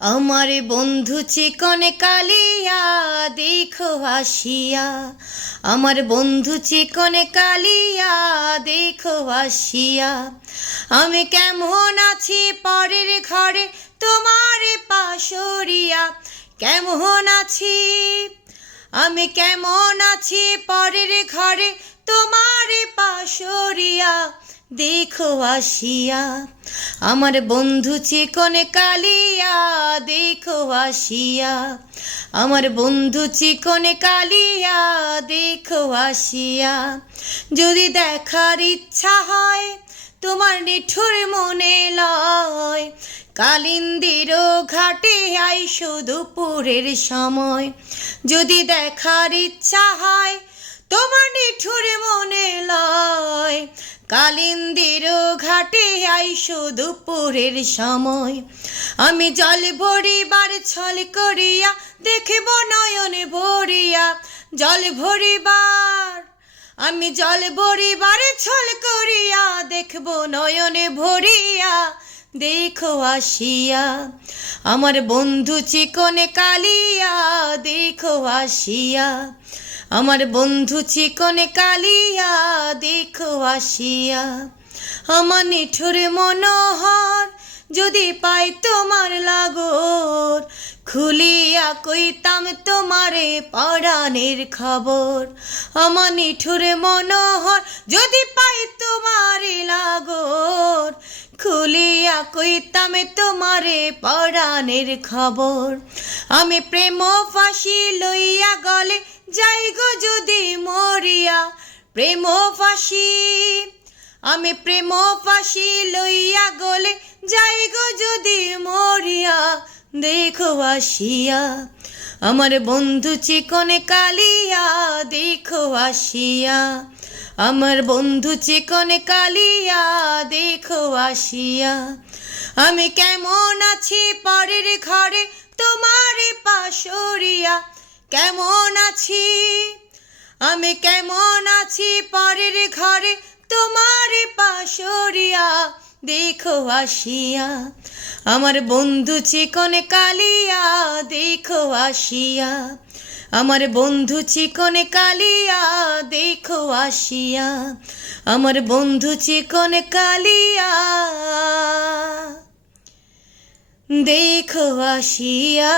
আমার বন্ধু চিকন কালিয়া দেখো আসিয়া, আমার বন্ধু চিকন কালিয়া দেখো আসিয়া। আমি কেমন আছি পরের ঘরে তোমার পাশরিয়া, কেমন আছি আমি কেমন আছি পরের ঘরে তোমার পাশরিয়া দেখো আসিয়া। আমার বন্ধু চিকন কালিয়া দেখো আসিয়া, আমার বন্ধু চিকন কালিয়া দেখো আসিয়া। যদি দেখার ইচ্ছা হয় তোমার নিঠুর মনে লয়, কালিন্দির ঘাটে আইসো দুপুরের সময়। যদি দেখার ইচ্ছা হয় তোমার নিঠুর মনে লয়, কালিন্দির ঘাটে আইসো দুপুরের সময়। আমি জল ভরিবার ছল করিয়া দেখব নয়নে ভরিয়া, জল ভরিবার আমি জল ভরিবার ছল করিয়া দেখব নয়নে ভরিয়া দেখো আসিয়া। আমার বন্ধু চিকন কালিয়া দেখো আসিয়া, আমার বন্ধু চিকন কালিয়া দেখো আসিয়া। আমার নিঠুর মনোহর যদি পাই তোমার লাগর, খুলিয়া কইতাম তোমারে পরাণের খবর। আমার নিঠুর মনোহর যদি পাই তোমার লাগর, খুলিয়া কইতাম তোমারে পরাণের খবর। আমি প্রেম ফাঁসি লইয়া গলে যাই গো যদি মরিয়া, প্রেম ফাঁসি আমি প্রেম ফাঁসি লইয়া গলে যাই গো যদি মরিয়া দেখো আসিয়া। আমার বন্ধু চিকন কালিয়া দেখো আসিয়া, আমার বন্ধু চিকন কালিয়া দেখো আসিয়া। আমি কেমন আছি পরের ঘরে তোমার পাশরিয়া, কেমন আছি আমি কেমন আছি পরের ঘরে তোমার পাশরিয়া দেখো আসিয়া। আমার বন্ধু চিকন কালিয়া দেখো আসিয়া, আমার বন্ধু চিকন কালিয়া দেখো আসিয়া, আমার বন্ধু চিকন কালিয়া দেখো আসিয়া।